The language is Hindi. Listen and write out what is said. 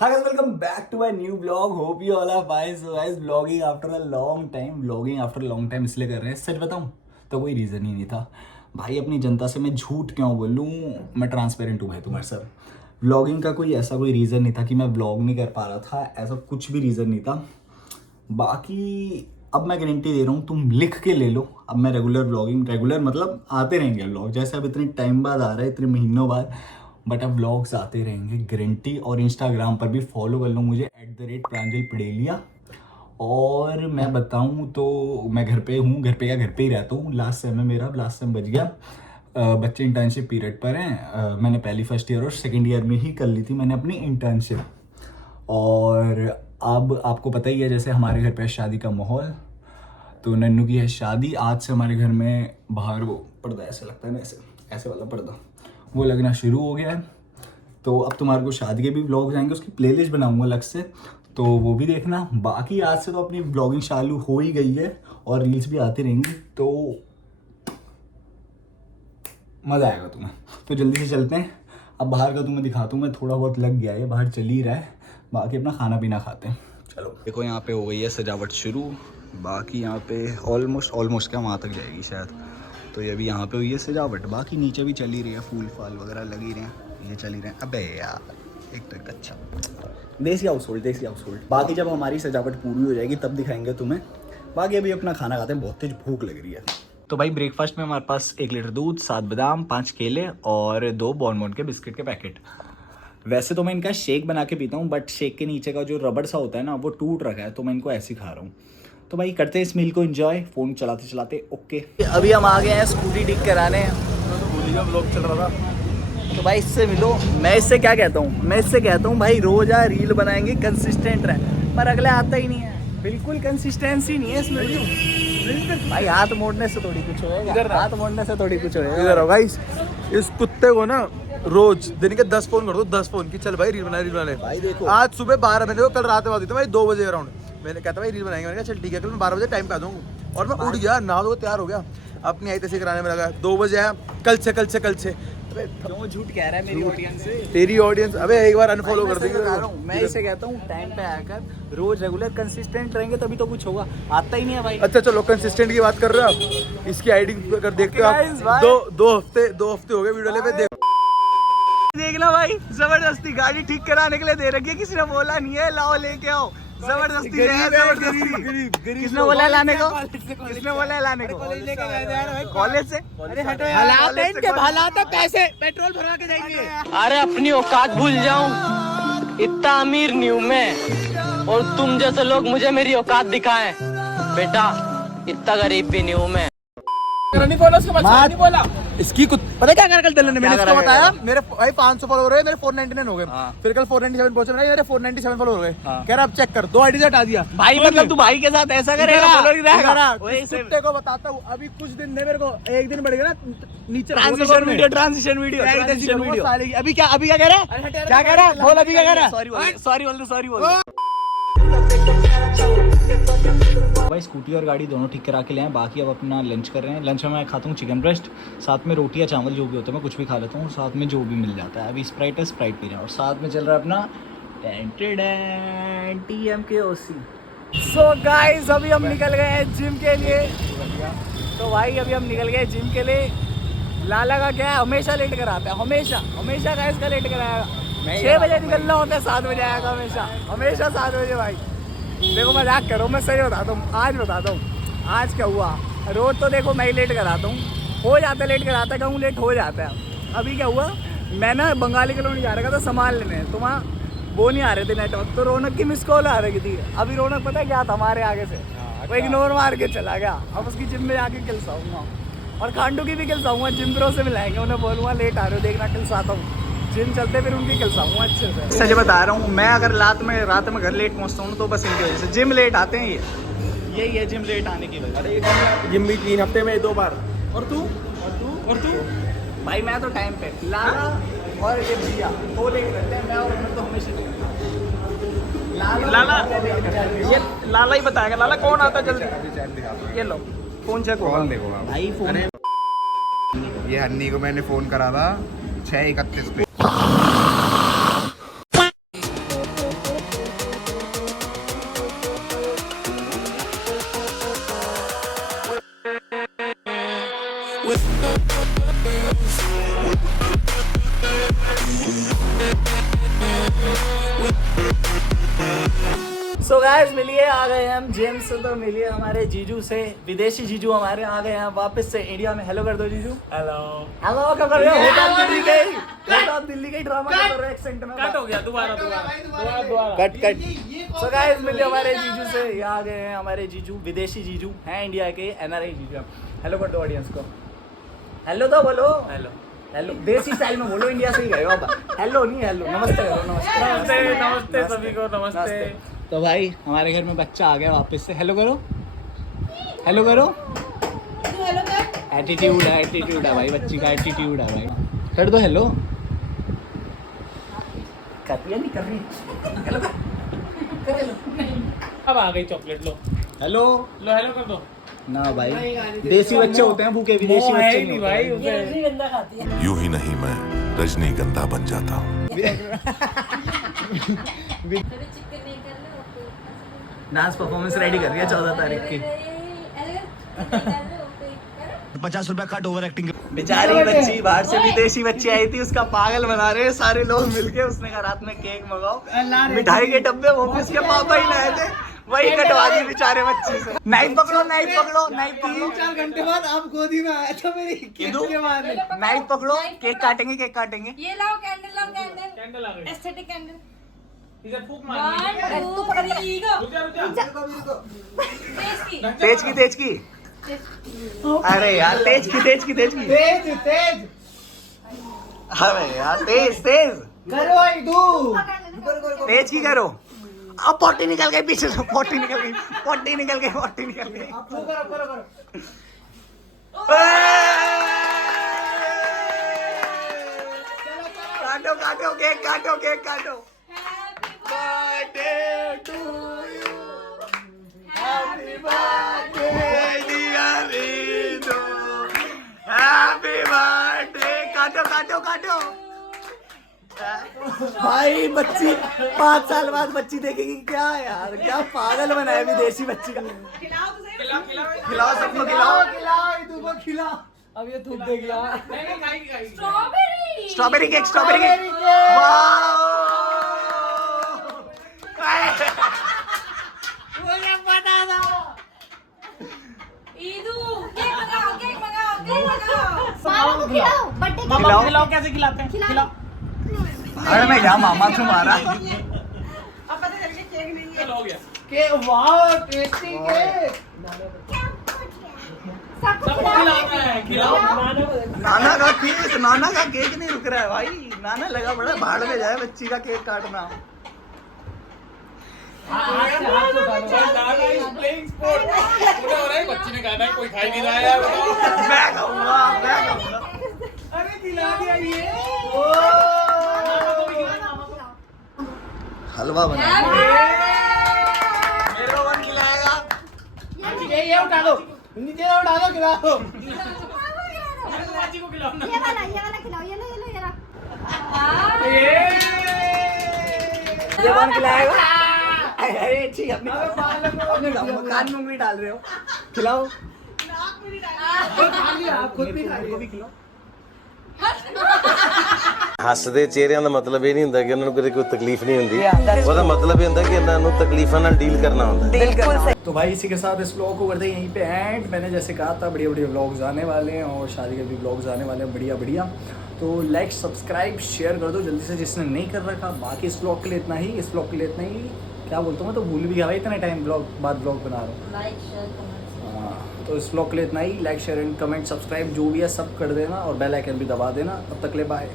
Hi guys, welcome back to my new vlog. Hope you all are fine. So guys, vlogging after a long time इसलिए कर रहे हैं, सच बताऊं तो कोई रीज़न ही नहीं था भाई। अपनी जनता से मैं झूठ क्यों बोलूं, मैं ट्रांसपेरेंट हूँ भाई तुम्हारे साथ। व्लॉगिंग का कोई ऐसा कोई रीज़न नहीं था कि मैं व्लॉग नहीं कर पा रहा था, ऐसा कुछ भी रीज़न नहीं था। बाकी अब मैं गारंटी दे रहा हूँ, तुम लिख के ले लो, अब मैं रेगुलर मतलब आते रहेंगे व्लॉग। जैसे अब इतने टाइम बाद आ रहा है, इतने महीनों बाद, बट अब व्लॉग्स आते रहेंगे गारंटी। और इंस्टाग्राम पर भी फॉलो कर लो मुझे @प्रांजल पडेलिया। और मैं बताऊं तो मैं घर पे हूँ, घर पे ही रहता हूँ। लास्ट सेम बच गया। बच्चे इंटर्नशिप पीरियड पर हैं। मैंने पहली फर्स्ट ईयर और सेकेंड ईयर में ही कर ली थी मैंने अपनी इंटर्नशिप। और अब आपको पता ही है, जैसे हमारे घर पे शादी का माहौल, तो नन्नू की है शादी। आज से हमारे घर में बाहर वो पर्दा ऐसे लगता है ना, ऐसे वाला पर्दा वो लगना शुरू हो गया है। तो अब तुम्हारे को शादी के भी व्लॉग्स आएंगे, उसकी प्लेलिस्ट बनाऊंगा अलग से, तो वो भी देखना। बाकी आज से तो अपनी व्लॉगिंग चालू हो ही गई है और रील्स भी आती रहेंगी, तो मज़ा आएगा तुम्हें। तो जल्दी से चलते हैं। अब बाहर का तुम्हें दिखाता हूँ, मैं थोड़ा बहुत लग गया है, बाहर चल ही रहा है। बाकी अपना खाना पीना खाते हैं, चलो। देखो यहाँ पे हो गई है सजावट शुरू। बाकी यहाँ पे ऑलमोस्ट क्या वहाँ तक जाएगी शायद। तो ये भी यहाँ पे हुई है सजावट। बाकी नीचे भी चल ही रही है, फूल फाल वगैरह लग ही रहे हैं, ये चल ही रहे हैं। अबे यार एक तो एक अच्छा देसी हाउस होल्ड। बाकी जब हमारी सजावट पूरी हो जाएगी तब दिखाएंगे तुम्हें। बाकी अभी अपना खाना खाते हैं, बहुत तेज भूख लग रही है। तो भाई ब्रेकफास्ट में हमारे पास 1 लीटर दूध, 7 बादाम, 5 केले और 2 बॉर्नबॉर्न के बिस्किट के पैकेट। वैसे तो मैं इनका शेक बना के पीता हूँ, बट शेक के नीचे का जो रबड़ सा होता है ना, वो टूट रखा है, तो मैं इनको ऐसे ही खा रहा हूँ। तो भाई करते हैं इस मील को एंजॉय, फ़ोन चलाते चलाते। ओके, अभी हम आ गए हैं स्कूटी ठीक कराने। व्लॉग चल रहा था, तो भाई इससे मिलो। मैं इससे क्या कहता हूँ, भाई रोज़ रील बनाएंगे, कंसिस्टेंट रहे। पर अगले आता ही नहीं है, बिल्कुल कंसिस्टेंसी नहीं है इसमें। भाई हाथ मोड़ने से थोड़ी कुछ होएगा, इधर भाई इस कुत्ते को ना रोज दिन के 10 फोन कर दो, 10 फोन की, चल भाई रील बना भाई देखो आज सुबह 12 बजे को, कल रात में भाई 2 बजे अराउंड मैंने कहता भाई रील बनाएंगे। मैंने कहा चल ठीक है, कल मैं 12 बजे टाइम पे आ जाऊंगा। और मैं उठ गया, नहा धो तैयार हो गया, अपनी आई तैसे कराने में लगा। 2 बजे आया, कल से क्यों झूठ कह रहा है मेरी ऑडियंस से? तेरी ऑडियंस अबे एक बार अनफॉलो कर देगी। मैं इसे कहता हूँ टाइम पे आकर रोज रेगुलर कंसिस्टेंट रहेंगे तभी तो कुछ होगा। आता ही नहीं है भाई। अच्छा चलो कंसिस्टेंट की बात कर रहे हो आप, इसकी आईडी कर देखते हो आप। दो हफ्ते हो गए वीडियो पे। देखना भाई, जबरदस्ती गाड़ी ठीक कराने के लिए दे रखी है, किसी ने बोला नहीं है लाओ लेके आओ, जबरदस्ती किसने बोला लाने को? कॉलेज से? हालात पैसे पेट्रोल भरवा के जाएंगे। अरे अपनी औकात भूल जाऊं, इतना अमीर नहीं हूं मैं, और तुम जैसे लोग मुझे मेरी औकात दिखाएं। बेटा इतना गरीब भी नहीं हूं मैं। नहीं बोला उसके बाद, नहीं बोला इसकी कुछ पता क्या कर, कल दिल्ली ने मैंने इसको बताया मेरे भाई 500 फॉलोवर हुए, मेरे 499 हो गए। फिर कल 497 पहुंचे, मेरे 497 फॉलोवर हो गए। कह रहा अब चेक कर, 2 आईडी से हटा दिया भाई। मतलब तू भाई के साथ ऐसा करेगा? कुत्ते को बताता हूँ, अभी कुछ दिन में मेरे को एक दिन बढ़ गया ना नीचे ट्रांजिशन वीडियो। अभी क्या कह रहा है, क्या कह रहा है, बोल अभी क्या कह रहा है? सॉरी बोल। भाई स्कूटी और गाड़ी दोनों ठीक करा के ले आए। बाकी अब अपना लंच कर रहे हैं। लंच में मैं खाता हूँ चिकन ब्रेस्ट, साथ में रोटी या चावल जो भी होता है, मैं कुछ भी खा लेता हूँ, साथ में जो भी मिल जाता है। अभी स्प्राइट पी रहे हैं और साथ में चल रहा है अपना TMKOC। सो गाइस अभी हम निकल गए हैं जिम के लिए। तो भाई अभी हम निकल गए जिम के लिए। लाला का क्या है, हमेशा लेट कराता है, हमेशा गाइस का लेट कराएगा। 6 बजे निकलना होता है, 7 बजे आएगा हमेशा 7 बजे। भाई देखो मजाक कर रहा हूँ, मैं सही बताता हूँ। आज क्या हुआ, रोज तो देखो मैं ही लेट कराता हूँ, हो जाता है लेट कराता है, कहूँ लेट हो जाता है। अभी क्या हुआ, मैं ना बंगाली कॉलोनी जा रहा था सामान लेने, तो वहाँ वो नहीं आ रहे थे नेटवर्क, तो रौनक की मिस कॉल आ रही थी। अभी रौनक पता है क्या था, हमारे आगे से वो इग्नोर मार के चला गया। अब उसकी जिम में जाके खिलसाऊँगा, और खांडू की भी खिलसाऊँगा। जिम ब्रो से मिलाएंगे, उन्हें बोलूँगा लेट आ रहे हो, देखना खिलसाता हूँ। जिम चलते फिर उनकी खिलसाऊँगा अच्छे से। सच बता रहा हूँ, मैं अगर रात में घर लेट पहुँचता हूँ तो बस इनकी वजह से। जिम लेट आते हैं, यही है जिम लेट आने की वजह। जिम भी 3 हफ्ते में 2 बार। और तू भाई मैं तो टाइम पे, लाला और ये भैया 2 लेट करते हैं, मैं और उन्हें तो हमेशा लाला ही बताएगा, लाला कौन आता जल्दी। ये लो फोन चेक होगा भाई। फोन ये हन्नी को मैंने फोन करा था 6:31 पे। सो गाइस मिलिए, आ गए हम जिम से, तो मिलिए हमारे जीजू से, विदेशी जीजू हमारे आ गए हैं वापस से इंडिया में। हेलो कर दो जीजू। हेलो। हेलो क्या कर रहे हो? होता दिल्ली का ड्रामा कर रहे हो एक्सेंट में। कट हो गया, दोबारा कट। सो गाइस मिलिए हमारे जीजू से, ये आ गए हैं हमारे जीजू, विदेशी जीजू हैं, इंडिया के एनआरआई जीजू। हेलो कर दो ऑडियंस को। हेलो तो बोलो। हेलो। हेलो देसी स्टाइल में बोलो, इंडिया से ही गए हो आप। हेलो नहीं हेलो, नमस्ते करो। नमस्ते सभी को, नमस्ते। तो भाई हमारे घर में बच्चा आ गया वापस से। हेलो करो, हेलो करो। एटीट्यूड है भाई, बच्ची का एटीट्यूड है भाई। कर दो हेलो। कर रही है नहीं कर रही? हेलो अब आ गई चॉकलेट, लो हेलो हेलो कर दो ना भाई, देसी बच्चे होते हैं भूखे, विदेशी बच्चे नहीं भाई होते हैं। उसे। यूं ही नहीं मैं रजनीगंधा बन जाता हूँ। डांस परफॉर्मेंस रेडी कर रही है 14 तारीख की। 50 रुपया कट ओवर एक्टिंग। बेचारी बच्ची बाहर से विदेशी बच्ची आई थी, उसका पागल बना रहे हैं सारे लोग मिलके। उसने कहा रात में केक मंगाओ, मिठाई के डब्बे वो भी उसके पापा ही लाए थे, वही कटवा दी बेचारे बच्ची से। नाइफ पकड़ो, नाइफ पकड़ो, नाइफ पकड़ो। 4 घंटे बाद आप गोदी में आया था मेरी केक के मारने। नाइफ पकड़ो, केक काटेंगे, केक काटेंगे। ये लाओ कैंडल, कैंडल आ गई। Aesthetic candle. इधर फूक मारनी। तू पकड़ी गो। तेज की। अरे यार तेज की। तेज अरे यार तेज करो भाई तू। तेज की करो। अब पोटी निकल गई पीछे से, पोटी निकल गई। करो। काटो केक काटो। Birthday to you, happy birthday dear Ritu, happy birthday. काटो। भाई बच्ची 5 साल बाद बच्ची देखेगी क्या यार, क्या पागल बनाया विदेशी बच्ची का। खिलाओ सबको, खिलाओ। अब ये थूक देगी यार। Strawberry cake. वाह मुझे पता था। ईदू केक मंगाओ। खिलाओ, कैसे खिलाते हैं? खिलाओ। अरे मैं क्या मामा तुम्हारा। अब पता चल गया केक नहीं है। चलो हो गया। के वाह टेस्टी केक। सबको खिलाना है, खिलाओ। नाना का केक नहीं रुक रहा है भाई। नाना लगा बड़ा भाड़ में जाए बच्ची का केक काटना। बच्ची ने खाना है, कोई खा ही नहीं रहा है यार, बताओ। मैं खाऊंगा। अरे खिला दिया ये। हलवा बना मेरे को कौन खिलाएगा? ये उठा दो, नीचे उठा दो, खिला दो। चाची को खिलाओ ना। ये वाला खिलाओ, ये लो ये रहा। ये कौन खिलाएगा? अरे ठीक है, अपने कान में भी डाल रहे हो। खिलाओ। खुद भी खिलाओ। ਹੱਸਦੇ ਚਿਹਰਿਆਂ ਦਾ ਮਤਲਬ ਇਹ ਨਹੀਂ ਹੁੰਦਾ ਕਿ ਉਹਨਾਂ ਨੂੰ ਕਦੇ ਕੋਈ ਤਕਲੀਫ ਨਹੀਂ ਹੁੰਦੀ ਉਹਦਾ ਮਤਲਬ ਇਹ ਹੁੰਦਾ ਕਿ ਇਹਨਾਂ ਨੂੰ ਤਕਲੀਫਾਂ ਨਾਲ ਡੀਲ ਕਰਨਾ ਹੁੰਦਾ तो भाई इसी के साथ इस ब्लॉग को करते हैं यहीं पे एंड। मैंने जैसे कहा था बढ़िया व्लॉग्स आने वाले हैं और शादी के भी व्लॉग्स आने वाले हैं बढ़िया। तो लाइक सब्सक्राइब शेयर कर दो जल्दी से जिसने नहीं कर रखा। बाकी इस ब्लॉग के लिए इतना ही, क्या बोलता हूँ मैं तो भूल भी गया भाई, इतने टाइम बाद ब्लॉग बना रहा हूँ। Like share comment. तो इस ब्लॉग के लिए इतना ही। Like share and comment subscribe जो भी है सब कर देना और बेल आइकन भी दबा देना। तब तक ले बाय।